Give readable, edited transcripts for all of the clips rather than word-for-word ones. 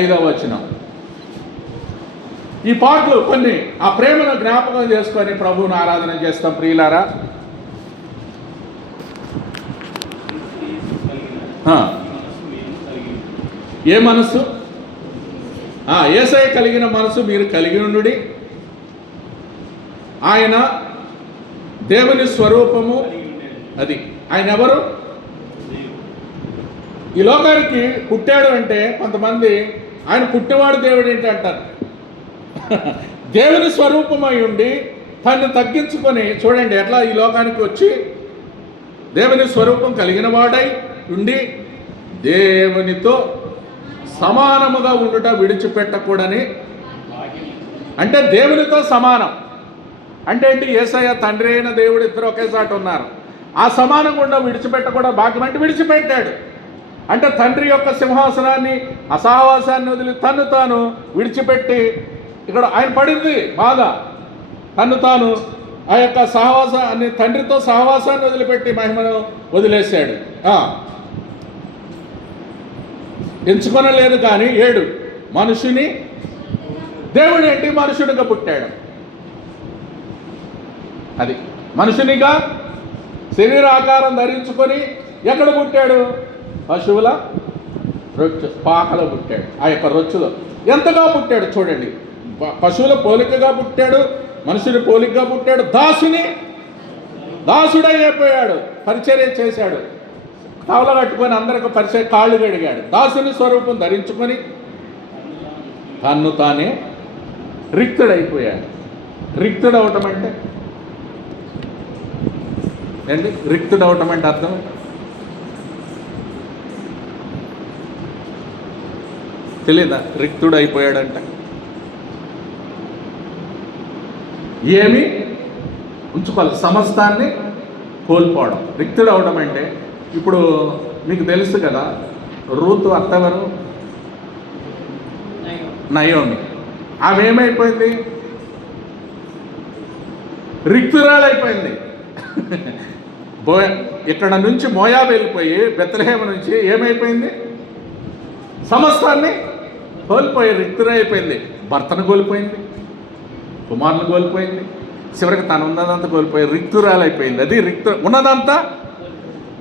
5వ వచనం. ఈ పాటలు కొన్ని ఆ ప్రేమను జ్ఞాపకం చేసుకొని ప్రభువును ఆరాధన చేస్తాం ప్రియులారా. ఏ మనస్సు? యేసయ్య కలిగిన మనసు మీరు కలిగి ఉండుడి. ఆయన దేవుని స్వరూపము. అది ఆయన ఎవరు? ఈ లోకానికి పుట్టాడు అంటే కొంతమంది ఆయన పుట్టినవాడు దేవుడు ఏంటి అంటారు. దేవుని స్వరూపమై ఉండి తను తగ్గించుకొని, చూడండి ఎట్లా ఈ లోకానికి వచ్చి దేవుని స్వరూపం కలిగిన వాడై ఉండి దేవునితో సమానముగా ఉండుట విడిచిపెట్టకూడని. అంటే దేవునితో సమానం అంటే ఏంటి? యేసయ్య తండ్రి అయిన దేవుడు ఇద్దరు ఒకేసారి ఉన్నారు. ఆ సమానం గుండా విడిచిపెట్టకూడదు. భాగ్యం అంటే విడిచిపెట్టాడు. అంటే తండ్రి యొక్క సింహాసనాన్ని, ఆ సహవాసాన్ని వదిలి తను తాను విడిచిపెట్టి, ఇక్కడ ఆయన పడింది బాధ, తను తాను ఆ యొక్క సహవాసాన్ని, తండ్రితో సహవాసాన్ని వదిలిపెట్టి మహిమను వదిలేశాడు. ఎంచుకొనలేదు కానీ 7 మనుషుని దేవుడు ఏంటి? మనుషునిగా పుట్టాడు. అది మనుషునిగా శరీరాకారం ధరించుకొని ఎక్కడ పుట్టాడు? పశువుల రొచ్చు పాకలో పుట్టాడు. ఆ యొక్క రొచ్చులో ఎంతగా పుట్టాడు చూడండి. పశువుల పోలికగా పుట్టాడు, మనుషుని పోలికగా పుట్టాడు. దాసుడై అయిపోయాడు. పరిచర్య చేశాడు. కవల కట్టుకొని అందరికి పరిచయ కాళ్ళు గడిగాడు. దాసుని స్వరూపం ధరించుకొని తన్ను తానే రిక్తుడైపోయాడు. రిక్తుడవటం అంటే ఏంటి? రిక్తుడవటం అంటే అర్థం తెలీదా? రిక్తుడైపోయాడంట ఏమి ఉంచుకోవాలి, సమస్తాన్ని కోల్పోవడం. రిక్తుడు అవడం అంటే ఇప్పుడు మీకు తెలుసు కదా, రూతు అత్తవరు నయోమి. ఆమె ఏమైపోయింది? రిక్తురాలైపోయింది. ఇక్కడ నుంచి మోయాబు వెళ్ళిపోయి బెత్లెహేము నుంచి ఏమైపోయింది? సమస్తాన్ని కోల్పోయి రిక్తురైపోయింది. భర్తను కోల్పోయింది, కుమారుని కోల్పోయింది, చివరికి తను ఉన్నదంతా కోల్పోయి రిక్తురాలైపోయింది. అది ఉన్నదంతా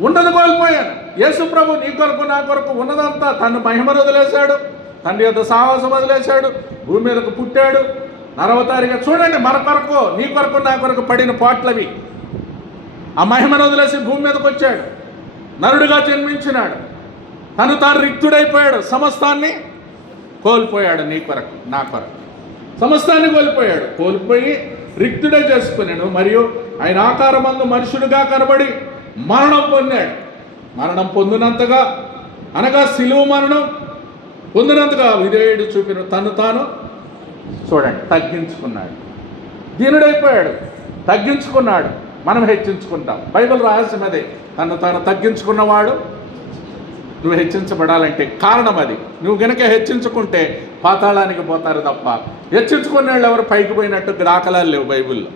ఉండదు కోల్పోయాను. యేసు ప్రభు నీ కొరకు నా కొరకు ఉన్నదంతా తను మహిమను వదిలేశాడు, తండ్రి యొక్క సాహసం వదిలేశాడు, భూమి మీదకు పుట్టాడు. 40వ తారీఖు చూడండి, మన కొరకు నీ కొరకు నా కొరకు పడిన పాటలవి. ఆ మహిమను వదిలేసి భూమి మీదకి వచ్చాడు, నరుడుగా జన్మించినాడు, తను తాను రిక్తుడైపోయాడు, సమస్తాన్ని కోల్పోయాడు. నీ కొరకు నా కొరకు సమస్తాన్ని కోల్పోయి రిక్తుడే చేసుకున్నాను. మరియు ఆయన ఆకారమందు మనుషుడుగా కనబడి మరణం పొందాడు. మరణం పొందినంతగా, అనగా సిలువ మరణం పొందినంతగా విధేయుడు చూపిన తను తాను చూడండి తగ్గించుకున్నాడు. దీనుడైపోయాడు, తగ్గించుకున్నాడు. మనం హెచ్చించుకుంటాం. బైబిల్ రహస్యం అదే. తను తాను తగ్గించుకున్నవాడు నువ్వు హెచ్చించబడాలంటే కారణం అది. నువ్వు గనక హెచ్చించుకుంటే పాతాళానికి పోతారు తప్ప హెచ్చించుకునే వాళ్ళు ఎవరు పైకి పోయినట్టు దాఖలాలు లేవు బైబిల్లో.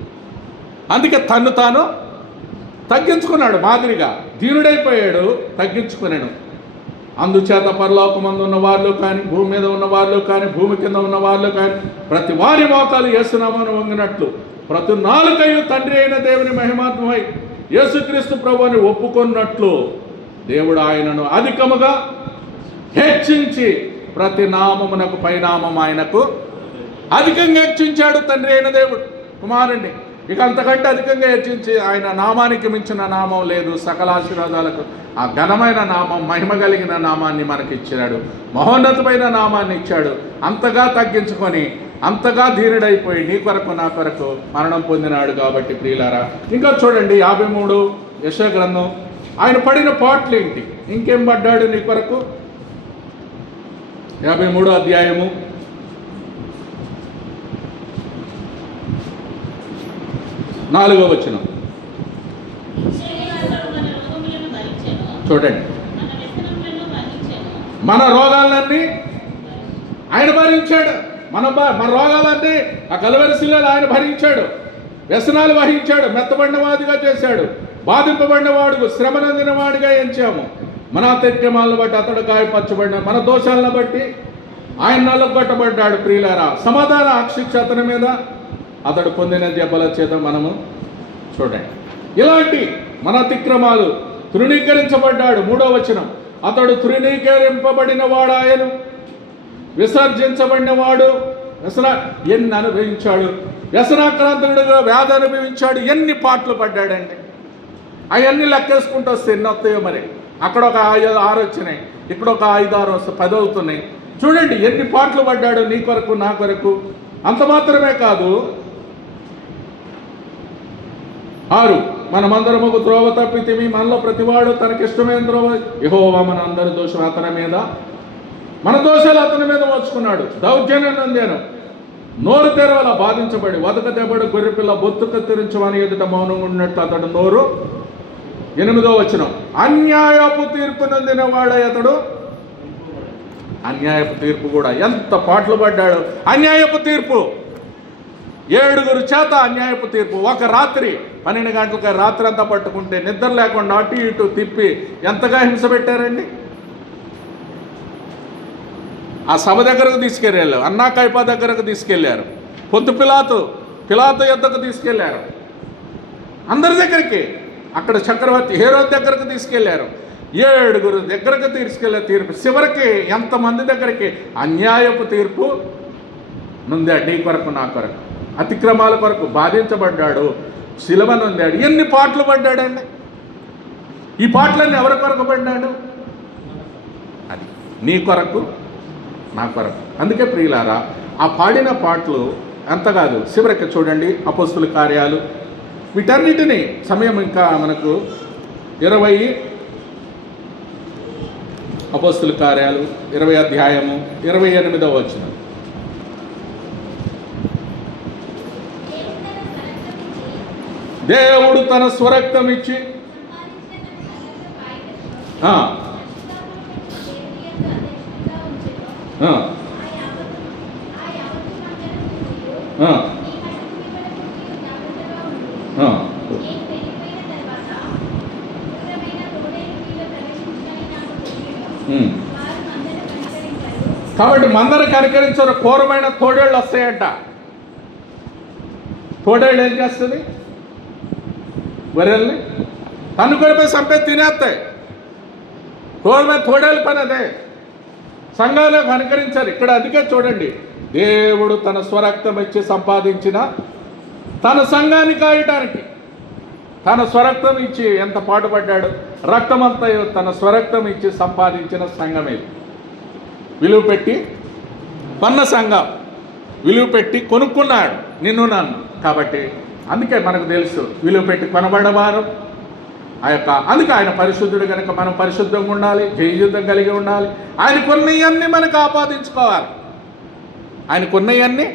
అందుకే తను తాను తగ్గించుకున్నాడు. మాదిరిగా దీనుడైపోయాడు, తగ్గించుకున్నాడు. అందుచేత పరలోకమందు ఉన్న వాళ్ళు కానీ, భూమి మీద ఉన్న వాళ్ళు కానీ, భూమి కింద ఉన్న వాళ్ళు కానీ, ప్రతి వారి మోకాలు యేసునామమున వంగినట్లు, ప్రతి నాలుకయు తండ్రి అయిన దేవుని మహిమాత్మమై యేసుక్రీస్తు ప్రభువుని ఒప్పుకున్నట్లు దేవుడు ఆయనను అధికముగా హెచ్చించి ప్రతి నామమునకు పైనామం ఆయనకు అధికంగా హెచ్చించాడు. తండ్రి అయిన దేవుడు కుమారుణ్ణి ఇక అంతకంటే అధికంగా హెచ్చించి ఆయన నామానికి మించిన నామం లేదు. సకల ఆశీర్వాదాలకు ఆ ఘనమైన నామం, మహిమ కలిగిన నామాన్ని మనకి ఇచ్చాడు. మహోన్నతమైన నామాన్ని ఇచ్చాడు. అంతగా తగ్గించుకొని, అంతగా ధీరుడైపోయి నీ కొరకు నా కొరకు మరణం పొందినాడు. కాబట్టి ప్రియులారా, ఇంకా చూడండి 53 యెషయా గ్రంథం. ఆయన పడిన పాటలు ఏంటి? ఇంకేం పడ్డాడు నీ కొరకు? 53వ అధ్యాయము 4వ వచనం చూడండి. మన రోగాలన్నీ ఆయన భరించాడు. మన రోగాలన్నీ ఆ కలువరి శిలువలో ఆయన భరించాడు. వ్యసనాలు వహించాడు, మెత్తబడినవాడిగా చేశాడు, బాధింపబడినవాడు, శ్రమ నొందినవాడిగా ఎంచాము. మన అతిక్రమాలను బట్టి అతడు గాయపరచబడిన, మన దోషాలను బట్టి ఆయన నలుగొట్టబడ్డాడు. ప్రియులారా, సమాధాన శిక్ష అతని మీద, అతడు పొందిన దెబ్బల చేత మనము చూడండి. ఇలాంటి మన అతిక్రమాలు తృణీకరించబడ్డాడు. 3వ వచనం, అతడు తృణీకరింపబడిన వాడు, ఆయన విసర్జించబడిన వాడు, ఎన్ని అనుభవించాడు, వ్యసనాక్రాంతుడుగా వ్యాధి అనుభవించాడు, ఎన్ని పాటలు పడ్డాడండి. అవన్నీ లెక్కేసుకుంటూ వస్తే ఎన్ని వస్తాయో మరి. అక్కడ ఒక 5-6 వచ్చినాయి, ఇక్కడ ఒక 5-6 వస్తాయి, 10 అవుతున్నాయి. చూడండి ఎన్ని పాటలు పడ్డాడు నీ కొరకు నా కొరకు. అంత మాత్రమే కాదు, 6, మనమందరము ఒక త్రోవ తప్పితిమి, మనలో ప్రతివాడు తనకిష్టమైన త్రోవ, యెహోవా మన అందరి దోషం అతని మీద, మన దోషాలు అతని మీద మోచుకున్నాడు. దౌర్జన్యం నొందాను, నోరు తెరవల బాధించబడి, వదక దెబ్బడు గొర్రెపిల్ల బొత్తు కత్తిరించమని ఎదుట మౌనంగా ఉన్నట్లు అతడు నోరు. 8వ వచనం, అన్యాయపు తీర్పు నొందిన వాడే అతడు. అన్యాయపు తీర్పు కూడా ఎంత పాటలు పడ్డాడు. అన్యాయపు తీర్పు, 7 చేత అన్యాయపు తీర్పు. ఒక రాత్రి 12 గంటలకి రాత్రి అంతా పట్టుకుంటే నిద్ర లేకుండా అటు ఇటు తిప్పి ఎంతగా హింస పెట్టారండి. ఆ సభ దగ్గరకు తీసుకెళ్ళారు, అన్నా కైపా దగ్గరకు తీసుకెళ్లారు, పొద్దు పిలాతు యుద్ధకు తీసుకెళ్లారు, అందరి దగ్గరికి. అక్కడ చక్రవర్తి హేరోదు దగ్గరకు తీసుకెళ్లారు. 7 దగ్గరకు తీసుకెళ్లే తీర్పు. చివరికి ఎంతమంది దగ్గరికి అన్యాయపు తీర్పు నొందాడు. నీ కొరకు నా కొరకు, అతిక్రమాల కొరకు బాధించబడ్డాడు, శిలువ నొందాడు. ఎన్ని పాటలు పడ్డాడండి. ఈ పాటలన్నీ ఎవరి కొరకు పడ్డాడు? అది నీ కొరకు నా కొరకు. అందుకే ప్రియులారా, ఆ పాడిన పాటలు అంత కాదు, చివరికి చూడండి అపోస్తుల కార్యాలు, వీటన్నిటినీ సమయం ఇంకా మనకు 20 అపోస్తుల కార్యాలు 20 అధ్యాయము 28వ వచనం. దేవుడు తన స్వరక్తం ఇచ్చి కాబట్టి మందరు కనికరించారు. ఘోరమైన తోడేళ్ళు వస్తాయంట. తోడేళ్ళు ఏం చేస్తుంది? గొర్రెల్ని తన్నుకొనిపోయి చంపేసి తినేస్తాయి. ఘోరమైన తోడేళ్ళ పని అదే. సంఘాలు కనికరించారు ఇక్కడ. అందుకే చూడండి, దేవుడు తన స్వరక్తం ఇచ్చి సంపాదించిన తన సంఘాన్ని కాయటానికి తన స్వరక్తం ఇచ్చి ఎంత పాటుపడ్డాడు. రక్తమంతా తన స్వరక్తం ఇచ్చి సంపాదించిన సంఘం ఇది. విలువ పెట్టి కొన్న సంఘం, విలువ పెట్టి కొనుక్కున్నాడు నిన్ను నన్ను. కాబట్టి అందుకే మనకు తెలుసు విలువ పెట్టి కొనబడవారు అందుకే ఆయన పరిశుద్ధుడు కనుక మనం పరిశుద్ధంగా ఉండాలి, జయయుద్ధం కలిగి ఉండాలి. ఆయన కొన్నవన్నీ మనకు ఆపాదించుకోవాలి. ఆయన కొన్నవన్నీ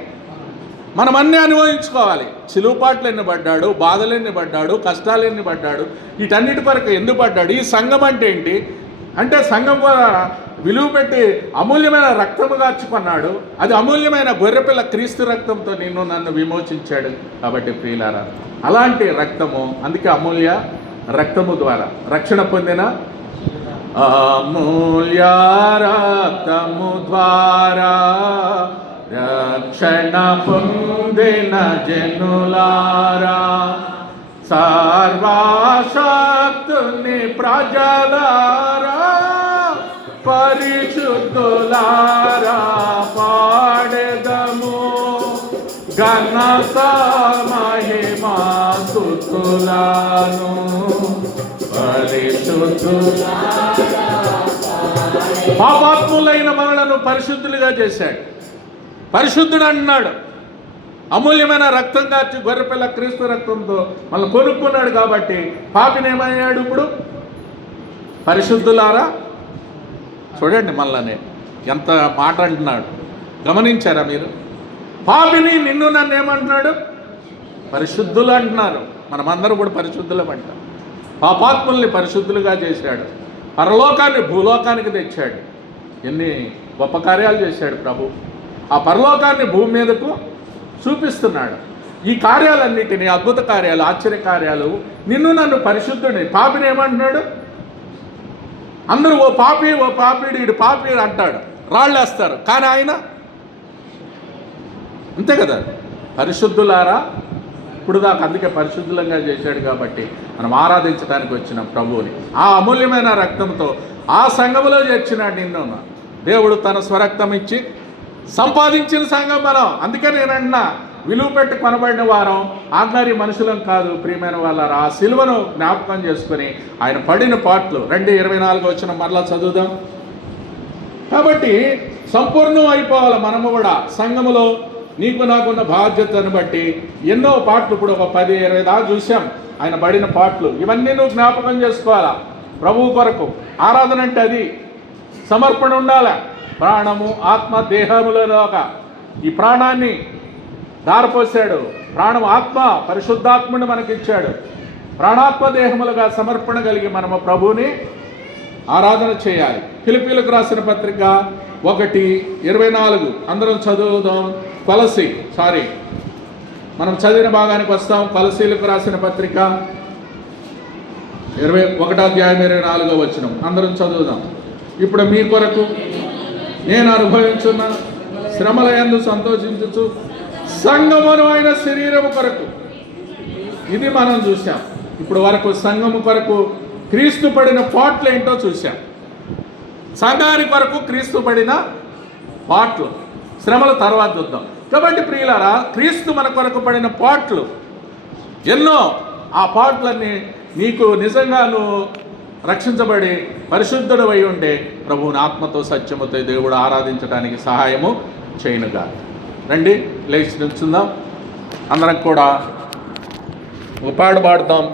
మనం అన్నీ అనుభవించుకోవాలి. సిలువుపాట్లు ఎన్ని పడ్డాడు, బాధలు ఎన్ని పడ్డాడు, కష్టాలు ఎన్ని పడ్డాడు, వీటన్నిటి కొరకు ఎందుకు పడ్డాడు. ఈ సంఘం అంటే ఏంటి అంటే, సంఘం కూడా విలువ పెట్టి అమూల్యమైన రక్తము గార్చుకున్నాడు. అది అమూల్యమైన గొర్రెపిల్ల క్రీస్తు రక్తంతో నిన్ను నన్ను విమోచించాడు. కాబట్టి ప్రియులారా, అలాంటి రక్తము, అందుకే అమూల్య రక్తము ద్వారా రక్షణ పొందిన అమూల్య రక్తము ద్వారా రక్షణ పొందిన జనులారా, సర్వశక్తుని ప్రజలారా, పరిశుద్ధులారా, పాడెదము ఘనత మహిమా స్తుతులను. పరిశుద్ధులారా, పాపాత్ములైన మనలను పరిశుద్ధులుగా చేశాడు. పరిశుద్ధుడు అన్నాడు. అమూల్యమైన రక్తం కార్చి గొర్రెపిల్ల క్రీస్తు రక్తంతో మళ్ళీ కొనుక్కున్నాడు. కాబట్టి పాపినేమయ్యాడు ఇప్పుడు? పరిశుద్ధులారా. చూడండి మళ్ళనే ఎంత మాట అంటున్నాడు, గమనించారా మీరు? పాపిని నిన్ను నన్ను ఏమంటున్నాడు? పరిశుద్ధులు అంటున్నారు. మనమందరం కూడా పరిశుద్ధులం అంటాం. పాపాత్ముల్ని పరిశుద్ధులుగా చేశాడు. పరలోకాన్ని భూలోకానికి తెచ్చాడు. ఎన్ని గొప్ప కార్యాలు చేశాడు ప్రభు. ఆ పరలోకాన్ని భూమి మీదకు చూపిస్తున్నాడు. ఈ కార్యాలన్నిటినీ, అద్భుత కార్యాలు, ఆశ్చర్య కార్యాలు, నిన్ను నన్ను పరిశుద్ధుని. పాపిని ఏమంటున్నాడు? అందరూ ఓ పాపి, ఓ పాపిడి, ఇడు పాపి అంటాడు. రాళ్ళేస్తారు. కానీ ఆయన అంతే కదా, పరిశుద్ధులారా, ఇప్పుడు దాకా అందుకే పరిశుద్ధులంగా చేశాడు కాబట్టి మనం ఆరాధించడానికి వచ్చిన ప్రభువుని. ఆ అమూల్యమైన రక్తంతో ఆ సంఘములో చేర్చినాడు నిన్ను. దేవుడు తన స్వరక్తం ఇచ్చి సంపాదించిన సంఘం మనం. అందుకే నేనన్నా విలువ పెట్టి కొనబడిన వారం ఆర్డినరీ మనుషులం కాదు ప్రియమైన వాళ్ళారా. ఆ సిలువను జ్ఞాపకం చేసుకుని ఆయన పడిన పాటలు 2:24 వచ్చిన మరలా చదువుదాం. కాబట్టి సంపూర్ణం అయిపోవాలి మనము కూడా సంఘములో. నీకు నాకున్న బాధ్యతను బట్టి ఎన్నో పాటలు, ఇప్పుడు ఒక 10-20 దాకా చూసాం ఆయన పడిన పాటలు. ఇవన్నీ నువ్వు జ్ఞాపకం చేసుకోవాలా ప్రభువు కొరకు. ఆరాధన అంటే అది సమర్పణ ఉండాలి. ప్రాణము ఆత్మ దేహములలోక ఈ ప్రాణాన్ని దారపోసాడు. ప్రాణం ఆత్మ పరిశుద్ధాత్ముని మనకిచ్చాడు. ప్రాణాత్మ దేహములుగా సమర్పణ కలిగి మనము ప్రభువుని ఆరాధన చేయాలి. ఫిలిప్పీలకు రాసిన పత్రిక 1:24 అందరం చదువుదాం. మనం చదివిన భాగానికి వస్తాం. కొలసీలకు రాసిన పత్రిక 1:24 వచనం అందరం చదువుదాం. ఇప్పుడు మీ కొరకు నేను అనుభవించున్న శ్రమల యందు సంతోషించుచు సంఘమును అయిన శరీరము కొరకు. ఇది మనం చూసాం ఇప్పుడు వరకు. సంఘము కొరకు క్రీస్తు పడిన పాటలు ఏంటో చూసాం. సంఘాని కొరకు క్రీస్తు పడిన పాటలు శ్రమల తర్వాత చూద్దాం. కాబట్టి ప్రియులారా, క్రీస్తు మన కొరకు పడిన పాటలు ఎన్నో. ఆ పాటలన్నీ నీకు నిజంగా నువ్వు రక్షించబడి పరిశుద్ధుడు అయి ఉంటే ప్రభువుని ఆత్మతో సత్యముతో దేవుడు ఆరాధించడానికి సహాయము చేయనుగా. రండి లేచి నిల్చుందాం. అందరం కూడా ఒక పాట పాడతాం.